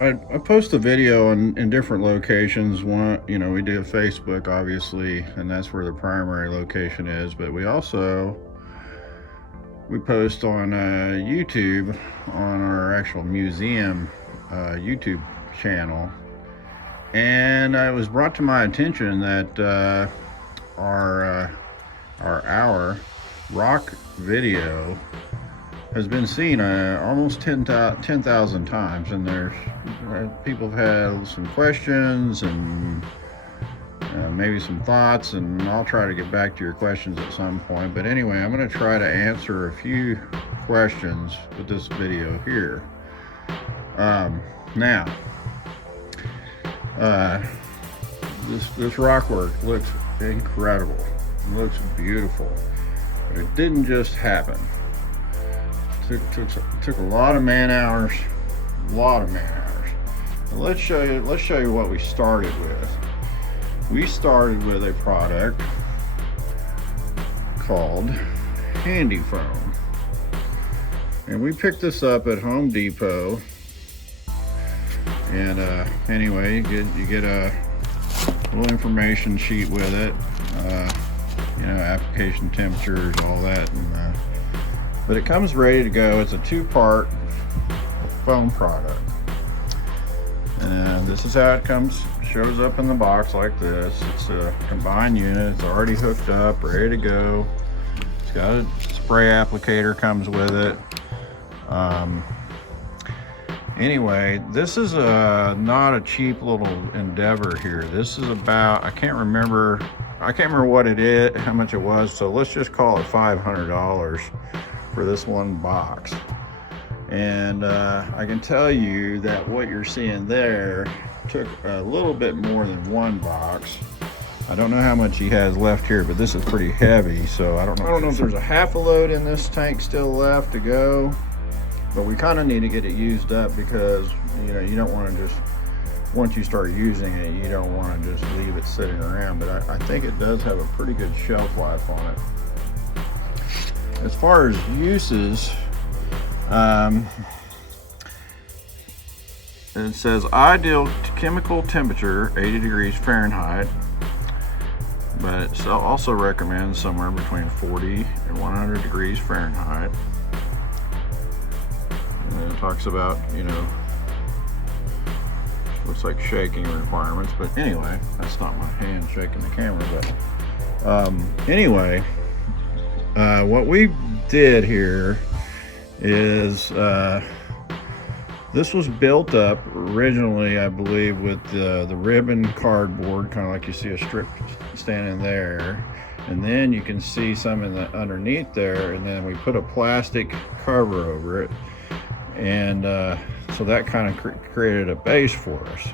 I post a video in different locations. One, we do Facebook, obviously, and that's where the primary location is. But we post on YouTube on our actual museum YouTube channel. And it was brought to my attention that our rock video has been seen almost 10,000 times, and there's people have had some questions and maybe some thoughts, and I'll try to get back to your questions at some point. But anyway, I'm going to try to answer a few questions with this video here. Now, this rock work looks incredible. It looks beautiful, but it didn't just happen. Took a lot of man hours, Now, let's show you what we started with. We started with a product called Handi Foam, and we picked this up at Home Depot. And anyway, you get a little information sheet with it, application temperatures, all that, and but it comes ready to go. It's a two-part foam product, and this is how it shows up in the box like this. It's a combined unit. It's already hooked up, ready to go. It's got a spray applicator comes with it. Anyway, this is not a cheap little endeavor here. This is about, I can't remember what it is, how much it was, so let's just call it $500 for this one box. And I can tell you that what you're seeing there took a little bit more than one box. I don't know how much he has left here, but this is pretty heavy, so I don't know if there's a half a load in this tank still left to go. But we kind of need to get it used up, because you don't want to just, once you start using it, you don't want to just leave it sitting around. But I think it does have a pretty good shelf life on it. As far as uses, it says ideal chemical temperature 80 degrees Fahrenheit, but it also recommends somewhere between 40 and 100 degrees Fahrenheit. And it talks about, looks like shaking requirements, but anyway, that's not my hand shaking the camera. But anyway, what we did here is this was built up originally, I believe, with the ribbon cardboard, kind of like you see a strip standing there, and then you can see some in the underneath there, and then we put a plastic cover over it. And so that kind of created a base for us.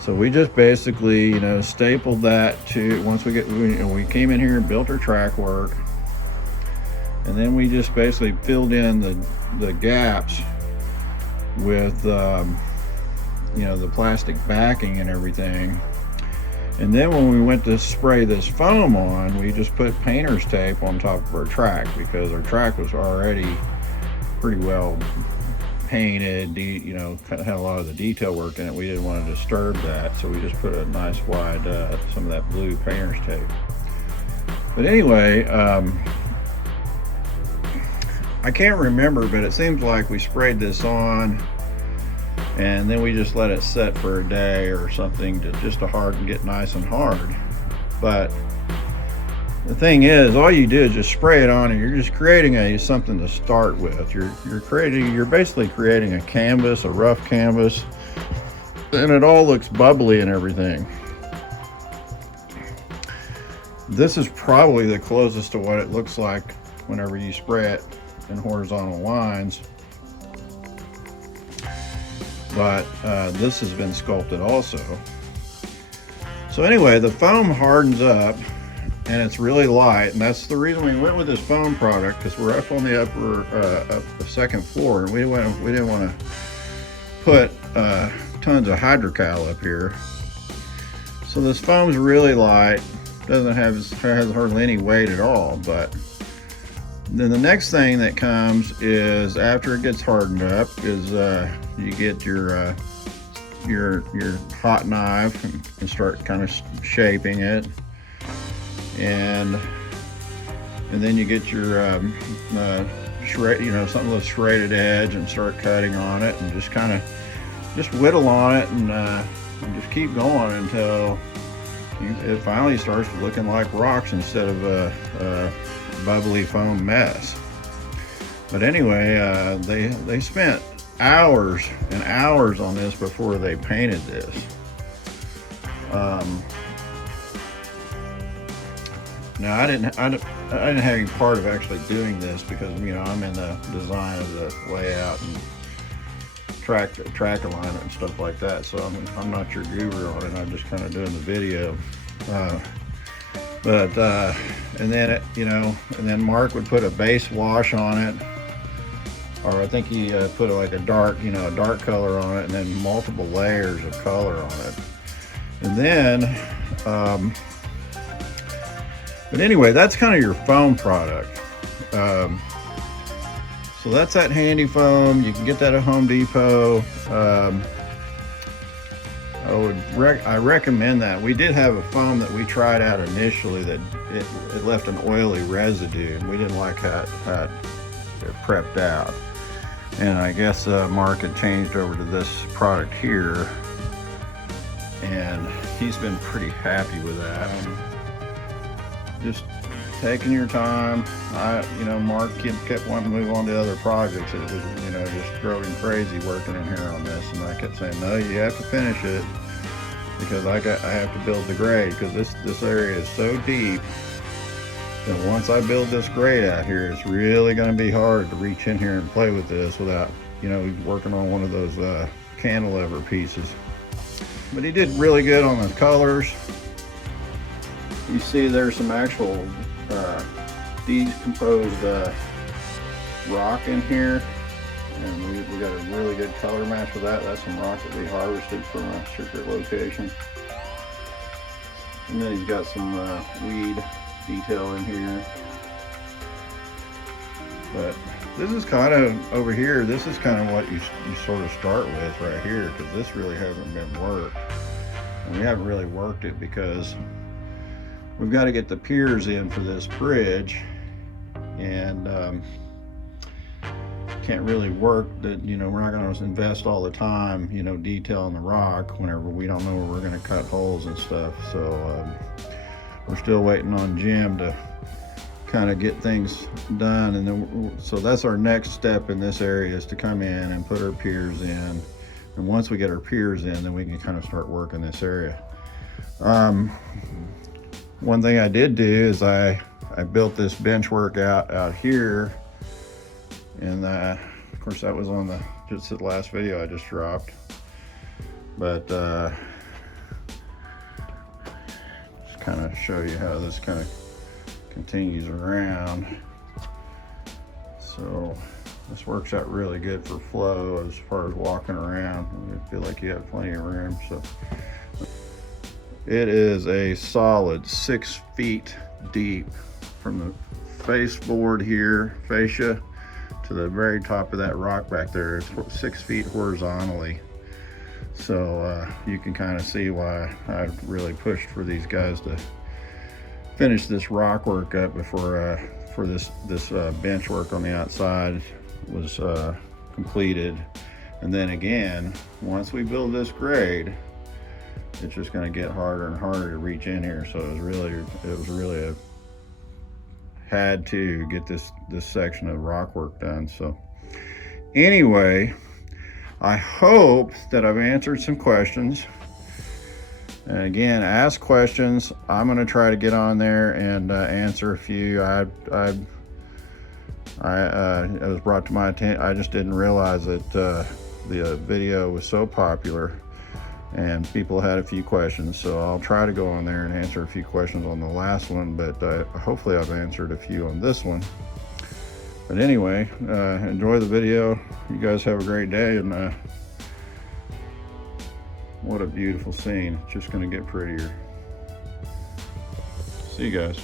So we just basically, stapled that to, once we came in here and built our track work, and then we just basically filled in the gaps with, the plastic backing and everything. And then when we went to spray this foam on, we just put painter's tape on top of our track, because our track was already pretty well painted, kind of had a lot of the detail work in it. We didn't want to disturb that, so we just put a nice wide some of that blue painter's tape. But anyway, I can't remember, but it seems like we sprayed this on and then we just let it set for a day or something to harden, get nice and hard. But the thing is, all you do is just spray it on, and you're just creating something to start with. You're basically creating a canvas, a rough canvas, and it all looks bubbly and everything. This is probably the closest to what it looks like whenever you spray it in horizontal lines. But this has been sculpted also. So anyway, the foam hardens up, and it's really light, and that's the reason we went with this foam product, because we're up on the the second floor, and we didn't want to put tons of hydrocal up here. So this foam's really light, has hardly any weight at all. But then the next thing that comes is, after it gets hardened up, is you get your your hot knife and start kind of shaping it, and then you get your something with a serrated edge and start cutting on it, and just kind of whittle on it, and just keep going until it finally starts looking like rocks instead of a bubbly foam mess. But anyway, they spent hours and hours on this before they painted this. Now I didn't have any part of actually doing this because I'm in the design of the layout and track alignment and stuff like that, so I'm not your guru on it. I'm just kind of doing the video. And then Mark would put a base wash on it, or I think he put like a dark color on it, and then multiple layers of color on it. And then but anyway, that's kind of your foam product. So that's that Handi Foam. You can get that at Home Depot. I recommend that. We did have a foam that we tried out initially that it left an oily residue, and we didn't like how it prepped out. And I guess Mark had changed over to this product here, and he's been pretty happy with that. Just taking your time. Mark kept wanting to move on to other projects. It was, just growing crazy working in here on this, and I kept saying, no, you have to finish it because I have to build the grade, because this area is so deep that once I build this grade out here, it's really going to be hard to reach in here and play with this without, working on one of those cantilever pieces. But he did really good on the colors. You see there's some actual decomposed rock in here, and we got a really good color match with that. That's some rock that we harvested from a secret location. And then he's got some weed detail in here. But this is kind of over here, this is kind of what you sort of start with right here, because this really hasn't been worked. And we haven't really worked it because we've got to get the piers in for this bridge, and can't really work that, we're not going to invest all the time, detailing the rock whenever we don't know where we're going to cut holes and stuff. So we're still waiting on Jim to kind of get things done, and then so that's our next step in this area, is to come in and put our piers in. And once we get our piers in, then we can kind of start working this area. One thing I did do is I built this bench work out here, and of course that was on just the last video I just dropped. But just kind of show you how this kind of continues around. So this works out really good for flow as far as walking around. I feel like you have plenty of room. So it is a solid 6 feet deep from the baseboard here, fascia, to the very top of that rock back there. It's 6 feet horizontally. So you can kind of see why I really pushed for these guys to finish this rock work up before for this bench work on the outside was completed. And then again, once we build this grade, it's just going to get harder and harder to reach in here. So it was really had to get this section of rock work done. So anyway, I hope that I've answered some questions. And again, ask questions. I'm going to try to get on there and answer a few. It was brought to my attention. I just didn't realize that the video was so popular and people had a few questions. So I'll try to go on there and answer a few questions on the last one, but hopefully I've answered a few on this one. But anyway, enjoy the video. You guys have a great day, and what a beautiful scene. It's just going to get prettier. See you guys.